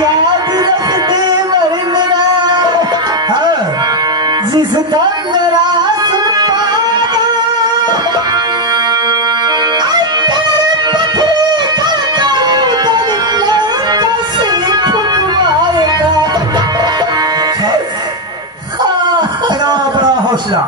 याद रख दे मर मेरा जिसका मेरा बड़ा हौसला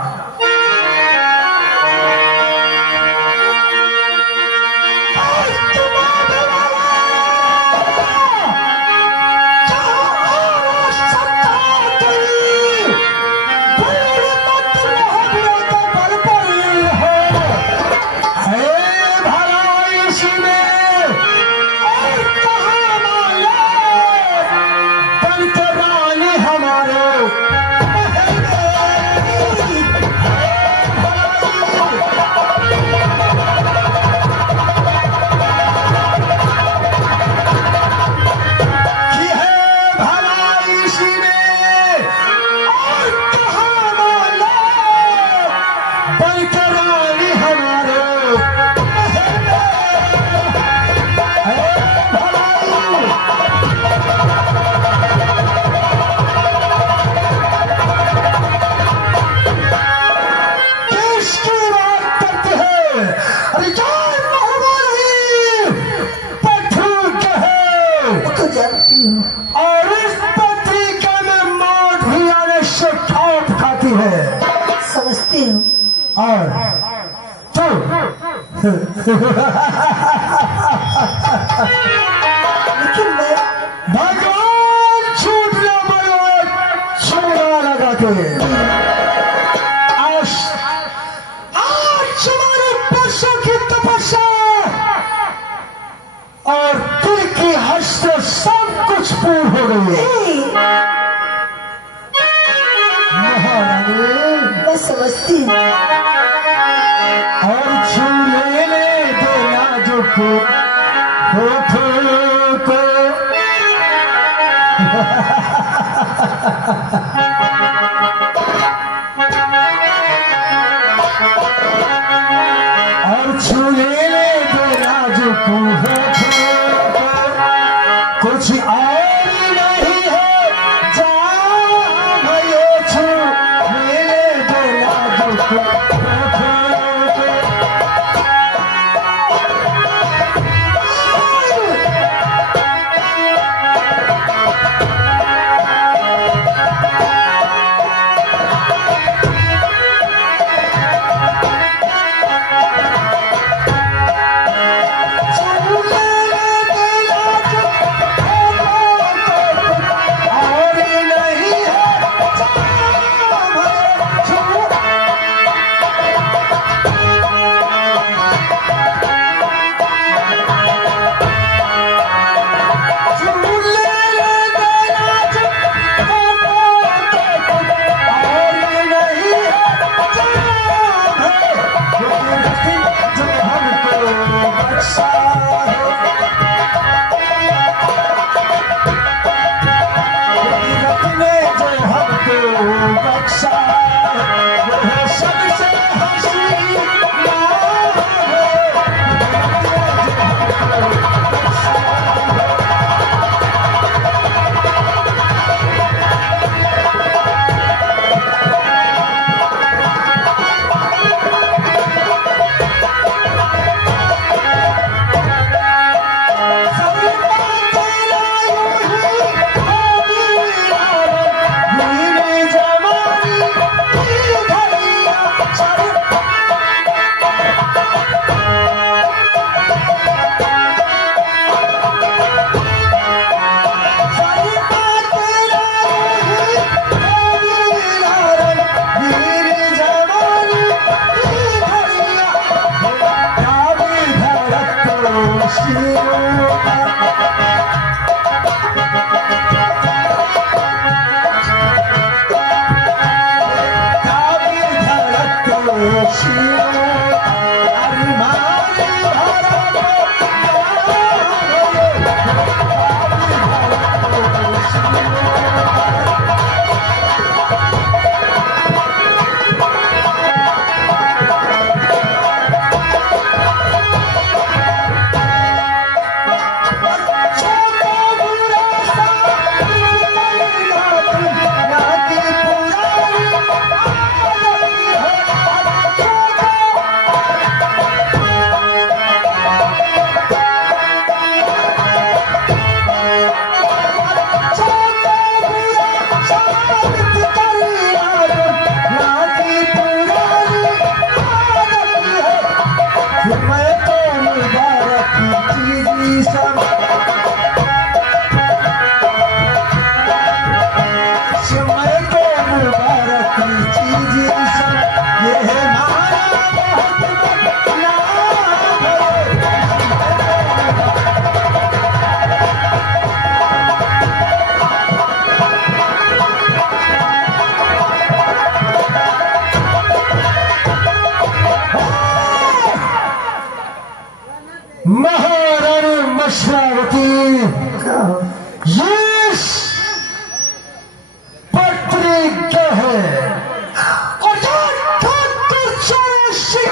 और इस पत्रिका में मौत भी आने से ठोक खाती है, समझती हूँ। और तो लेकिन मैं भगवान छूटने वालों छोड़ा लगा के आज तुम्हारे परसों की तपस्या और दिल की हंसते सब कुछ पूर्ण हो गई है। मैं समझती हूँ। और छूने देना जो को और छूने देना जो को कुछ और नहीं है, जाओ भयो छू मेरे देना जो इंद्रावती ये पत्री है और जो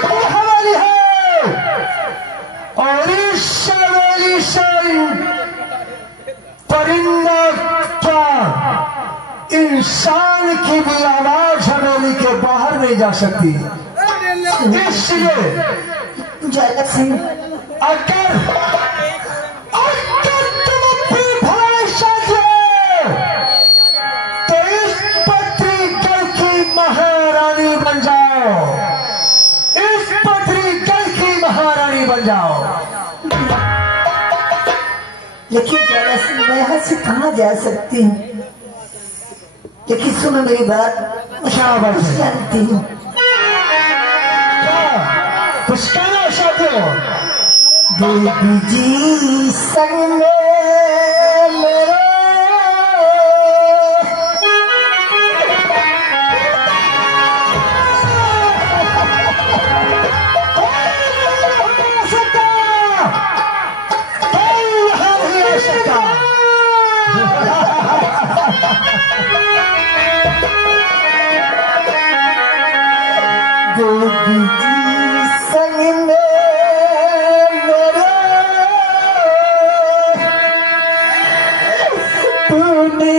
की हवाली है और इस हवाली से परिंदा क्या इंसान की भी आवाज हवेली के बाहर नहीं जा सकती। इसलिए मुझे अलग से अगर तुम अपनी भलाई चाहते हो तो इस पत्रिका की महारानी बन जाओ, इस पत्रिका की महारानी बन जाओ। लेकिन जरा मैं यहाँ से कहाँ जा सकती हूँ? लेकिन सुनो मेरी बात, क्या बात है? जानती हूँ कुछ कहना चाहते हो? देवी जी संग मेरे देवी जी संग मेरे तूने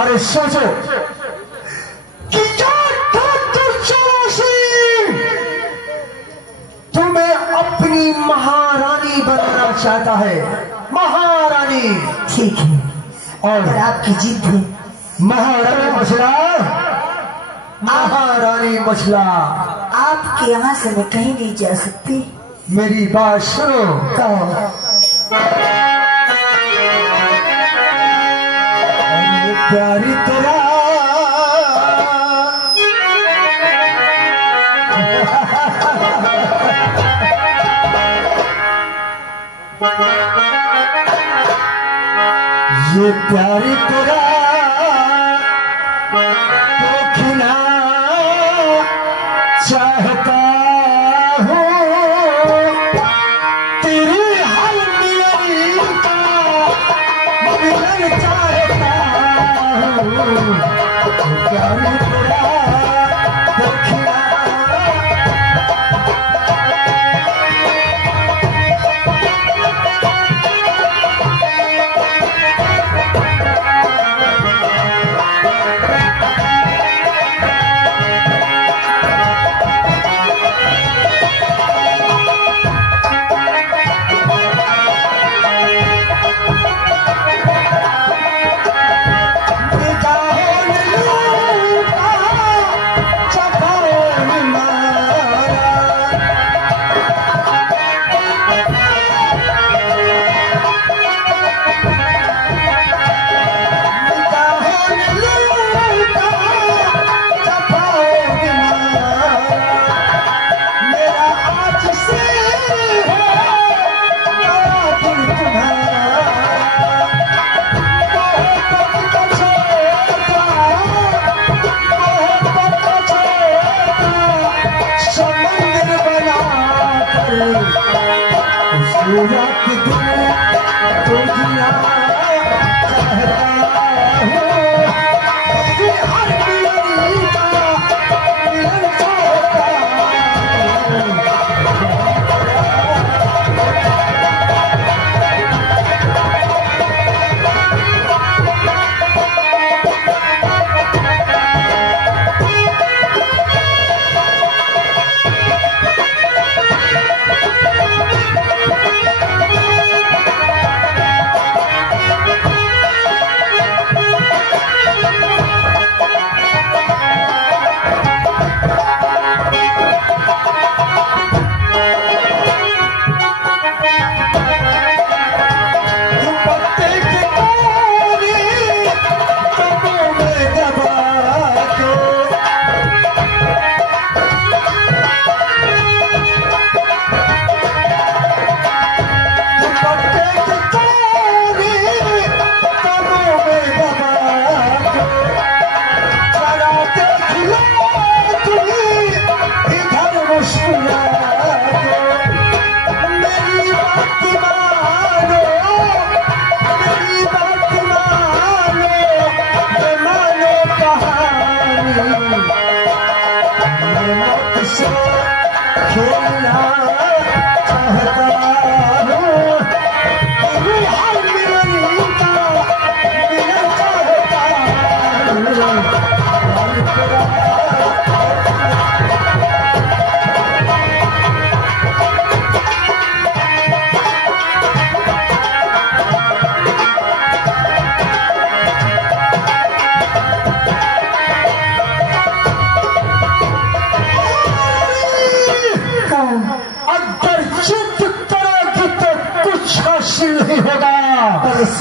अरे सोचो कि तुम्हें अपनी महारानी बनना चाहता है, महारानी। ठीक है, और अगर आपकी जिद है महारानी मछला, महारानी मछला, आपके यहाँ से मैं कहीं नहीं जा सकती। मेरी बात सुनो। प्यारी तेरा ये प्यारी तेरा देखना चाहता हूँ, तेरी हर मिलन का मिलन चाहता हूँ, प्यारी तेरा देखना। रात दिन तुझना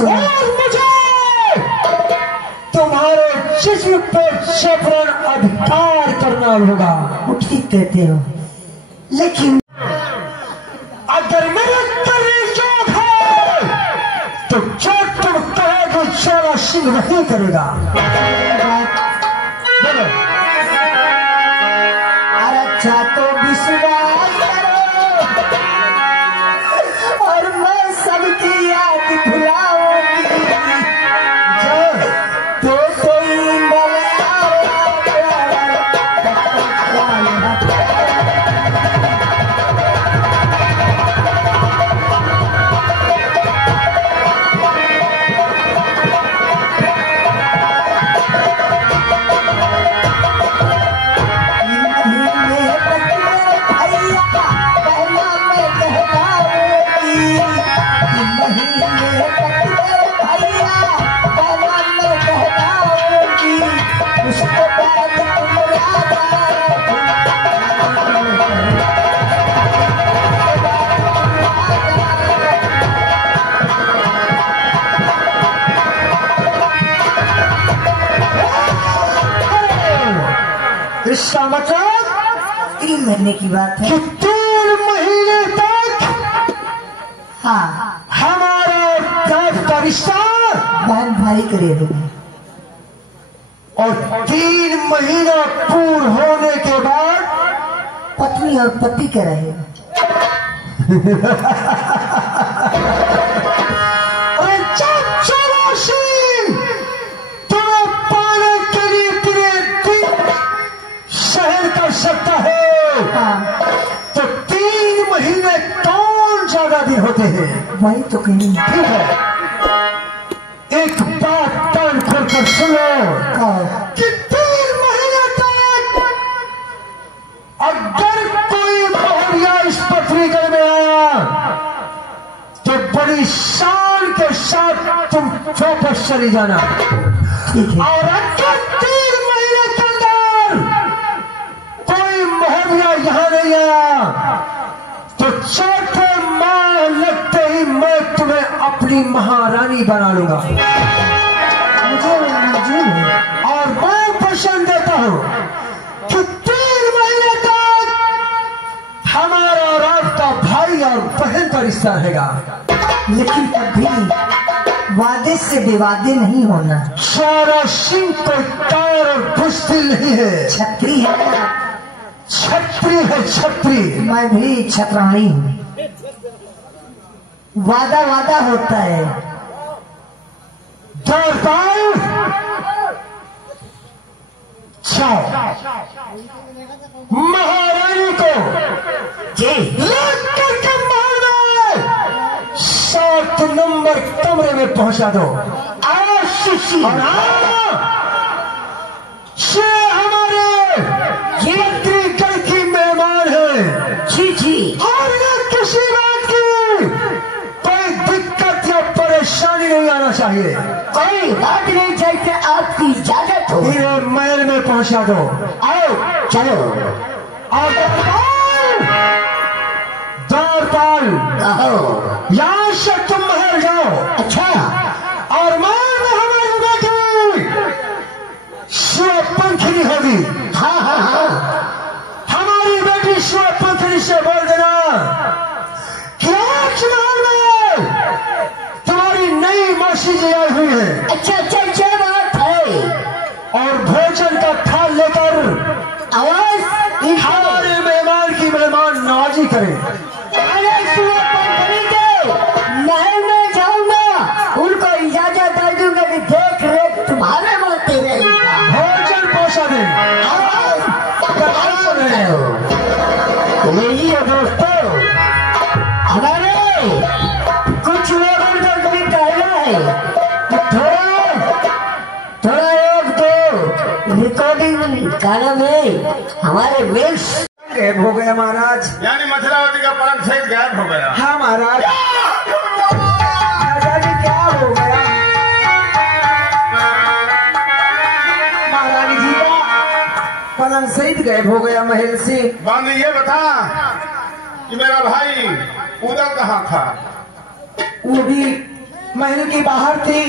और मुझे तुम्हारे जिस्म पर जबरन अधिकार करना होगा। ठीक कहते हो, लेकिन अगर मेरे कलेजों है तो जो तुम कहोगे चोरा सिंह नहीं करेगा। बोलो। अच्छा तो विश्वास करो और मैं सबकी याद भुलाऊंगी। तो कोई इसका मतलब 3 महीने की बात है कि 3 महीने तक हाँ हमारा प्यार का रिश्ता बहन भाई करे होगी। और 3 महीना पूर्ण होने के बाद पत्नी और पति के रहे। अरे तुम्हें पाने के लिए पूरे दिन शहर कर सकता है हाँ तो 3 महीने कौन ज्यादा दिन होते हैं। वही तो कहीं ठीक है, एक बात कान खोलकर सुनो कि 3 महीने तक अगर कोई बहुरिया इस पत्रिका में आया तो बड़ी शान के साथ तुम चौपट चली जाना। ठीक है। और अगर 3 महीने के अंदर कोई बहुरिया यहाँ नहीं आया तो चौथे माह लगते ही मैं तुम्हें अपनी महारानी बना लूंगा। मुझे मंजूर है और मैं वचन देता हूं कि 3 महीने तक हमारा रास्ता भाई और बहन का रिश्ता रहेगा। लेकिन कभी वादे से विवादे नहीं होना। सारा सिंह कोई तार और बुस्तिल नहीं है, छत्री है, छत्री है छत्री। मैं भी छत्राणी हूँ। वादा वादा होता है। महारानी को जी लग करके मारना, 7 नंबर कमरे में पहुंचा दो। शिशी ये हमारे मंत्रीगण की मेहमान है। जी जी और ये किसी बात की कोई दिक्कत या परेशानी नहीं आना चाहिए। कोई बात नहीं चाहिए, आपकी इजाजत हो। इन्हें महल में पहुंचा दो। आओ चलो। और द्वारपाल यहाँ से तुम महल जाओ। अच्छा और मान हमारी बेटी शिवपंखिनी होगी। हाँ हाँ हाँ हमारी बेटी शिवपंखिनी से बोल देना कि आज महल में तुम्हारी नई मौसी जी आई हुई है। अच्छा अच्छा क्या बात है। और भोजन का थाल लेकर आवाज हमारे मेहमान की मेहमान नवाजी करें। अरे शिवपंखिनी के महल में जाऊंगा, उनको इजाजत दे दूंगा कि देख रेख तुम्हारे बोलते रहेगा। भोजन पहुंचा दें। सुन रहे हो मेरी दोस्तों, हमारे कुछ लोगों को कभी कहना है थोड़ा एक दो रिकॉर्डिंग गाना में हमारे वेल्स गायब हो गया महाराज। यानी मथुरावती का परम सहित गायब हो गया। हाँ महाराज। महाराज क्या हो गया? महारानी जी का पलंग सहित गायब हो गया महल से। बांधी ये बता कि मेरा भाई उदल कहाँ था? वो भी महल के बाहर थे,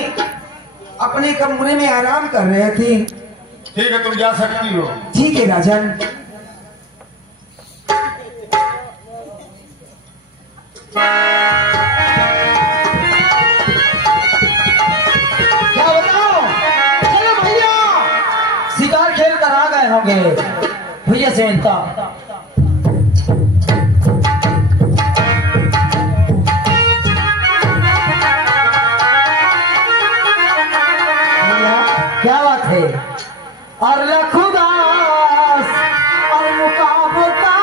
अपने कमरे में आराम कर रहे थे। ठीक है तुम जा सकती हो। ठीक है राजन। क्या बताओ? चलो भैया, शिकार खेल कर आ गए होंगे भैया से इनका। क्या बात है? और लखुदास और मुकाबता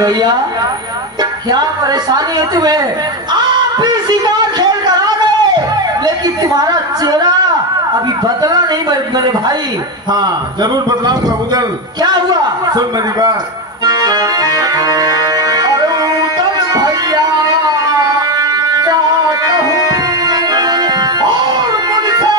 भैया क्या परेशानी है तुम्हें? आप भी शिकार खेल कर आ गए, लेकिन तुम्हारा चेहरा अभी बदला नहीं मेरे भाई। हाँ जरूर बदलाऊंगा उदल। क्या हुआ? सुन मेरी बात। अरे उदल भैया क्या कहूं और मुझसे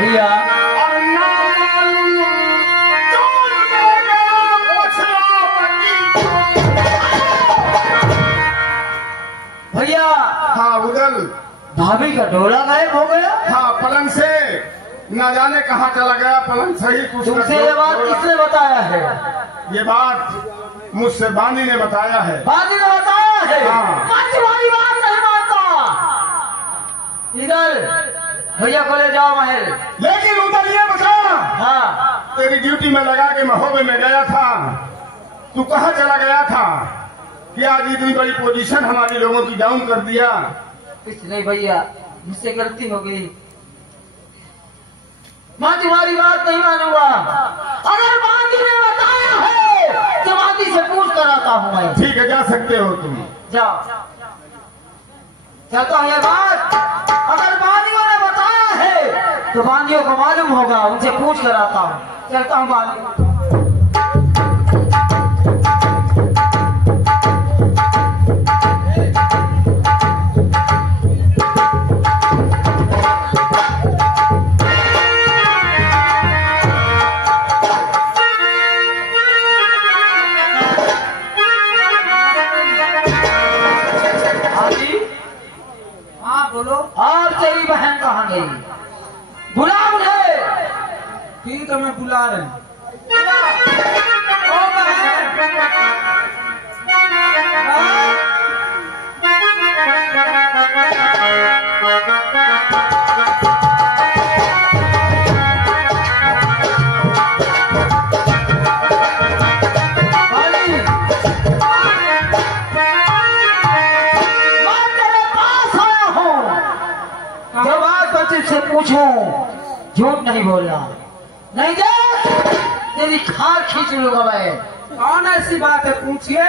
भैया और नाम चोर देगा मुछलापति। भैया हाँ उदल, भाभी का डोला गायब हो गया। हाँ पलंग से न जाने कहाँ चला गया, पलंग सही कुछ तुमसे ये बात किसने बताया है? ये बात मुझसे बानी ने बताया है। बानी ने बताया है? हाँ। मैं तुम्हारी बात नहीं मानता। इधर भैया को ले जाओ महल। लेकिन उधर ये बता, हाँ तेरी ड्यूटी में लगा के महोबे में गया था, तू कहाँ चला गया था कि आज इतनी बड़ी पोजीशन हमारे लोगों की डाउन कर दिया? कुछ नहीं भैया, मुझसे गलती हो गई। मैं तुम्हारी बात नहीं मानूंगा। अगर बानी ने बताया है तो बानी से पूछ कर आता हूँ मैं। ठीक है, जा सकते हो तुम। जाओ, चलता हूँ। ये बात अगर बानियों ने बताया है तो बानियों को मालूम होगा, उनसे पूछ कर आता हूँ। चलता हूँ बानी। बोलो। और तेरी बहन कहाँ गई? बुला उन्हें। ठीक है, मैं बुला रहे हैं। ओ बहन। से पूछो, झूठ नहीं बोलना, नहीं दे तेरी खाल खींच लूंगा मैं। कौन ऐसी बात है, पूछिए।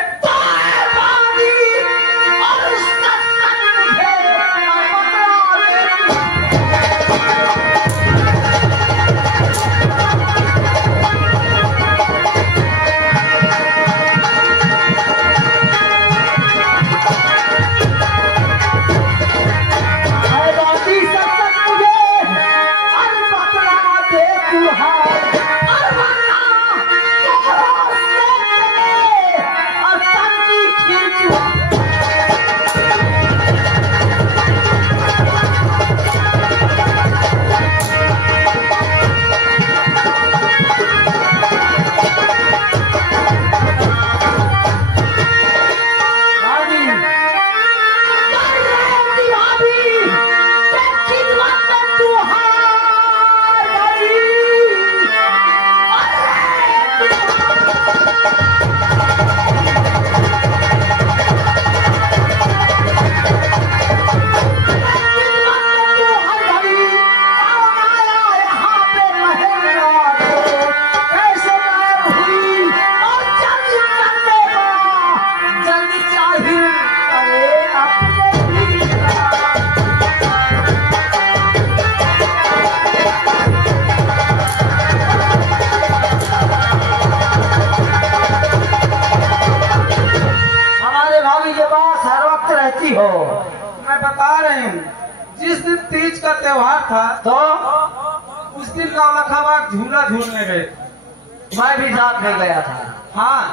हो? मैं बता रही हूँ, जिस दिन तीज का त्योहार था तो उस दिन नौलखाबाद झूला झूलने गए। मैं भी साथ में गया था। हाँ,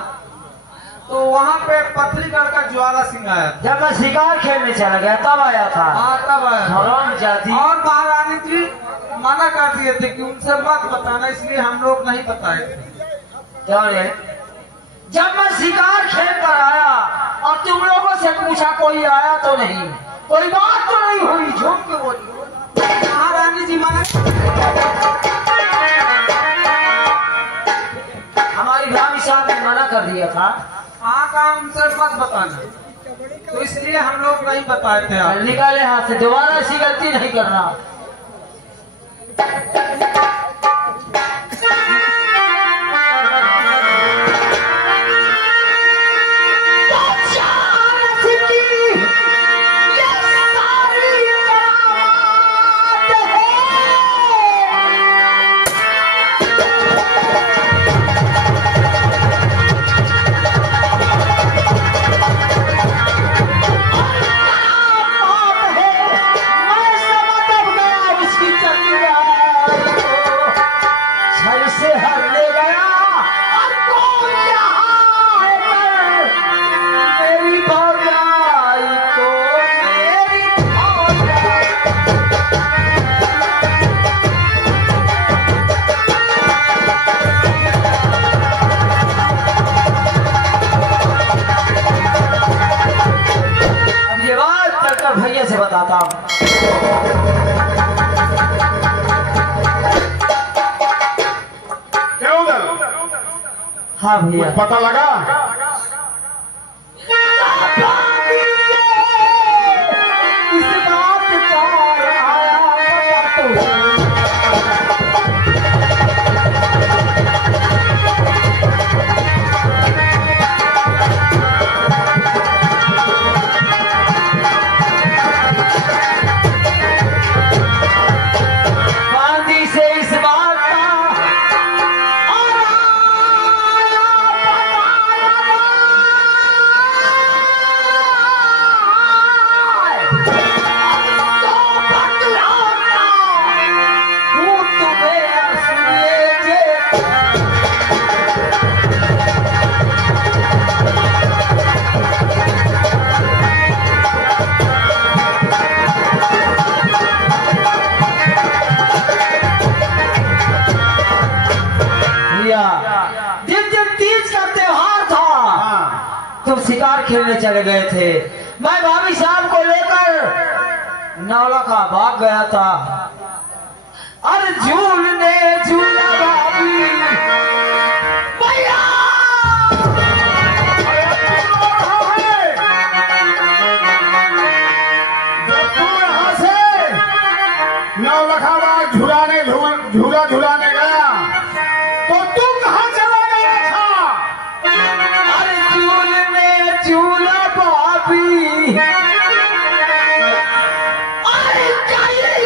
तो वहाँ पे पथरीगढ़ का ज्वाला सिंह आया था। जब मैं शिकार खेलने चला गया तब आया था। हाँ, तब आया था। हराम जाती। और महारानी जी मना कर दिए थे कि उनसे मत बताना, इसलिए हम लोग नहीं बताए थे। क्या रे? जब मैं शिकार खेल कर आया और तुम लोगों से पूछा कोई आया तो नहीं, कोई बात तो नहीं हुई, झूठ क्यों बोली? महारानी जी मना, हमारी भाभी साहब ने मना कर दिया था। हाँ, का उनसे मत बताना, तो इसलिए हम लोग नहीं बताए थे। आप निकाले हाथ से, दोबारा ऐसी गलती नहीं करना। हाँ कुछ भैया। पता लगा? इस बात का आया पता तो गांधी से इस बात का जिस दिन तीज का त्योहार था हाँ। तुम शिकार खेलने चले गए थे। मैं भाभी साहब को लेकर नौलखा भाग गया था। अरे झूलने झूला भाभी भैया। जब तू यहाँ से नौलखाबाद झूला झूलाने गया तो तू कहाँ चला गया था? अरे झूलने झूला भाभी अरे चाहिए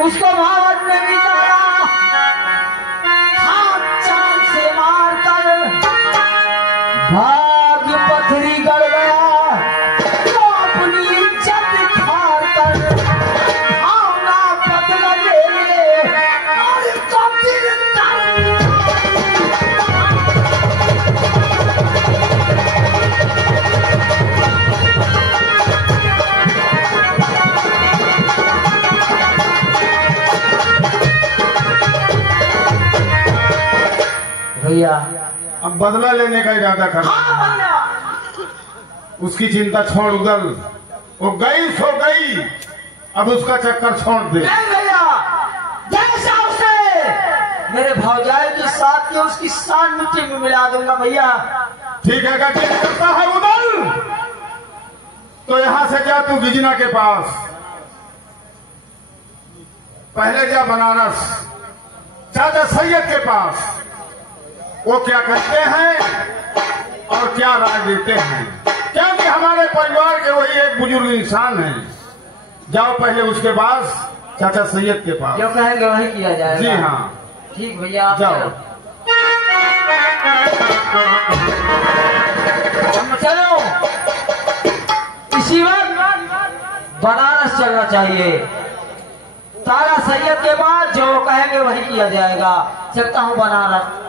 उसको भारत में बिताया हाथ चांद से मारकर भाग पथरी गड़ गया तो अपनी इज्जत खार कर भावना बदला ले और कबीर भैया अब बदला लेने का इरादा कर। उसकी चिंता छोड़ उधर, वो गई सो गई, अब उसका चक्कर छोड़ दे। नहीं भैया जैसा उसे मेरे भौजाई के साथ के उसकी शान मिट्टी में मिला दूंगा भैया। ठीक है, अगर जिद करता है उधर तो यहाँ से जा तू गिजना के पास, पहले जा बनारस चाचा सैयद के पास, वो क्या कहते हैं और क्या राय देते हैं, क्योंकि हमारे परिवार के वही एक बुजुर्ग इंसान हैं। जाओ पहले उसके पास, चाचा सैयद के पास। जो कहेंगे वही किया जाएगा। जी हाँ, ठीक भैया आप जाओ। चलो इसी वक्त बनारस चलना चाहिए। तारा सैयद के बाद जो कहेंगे वही किया जाएगा। चलता हूँ बनारस।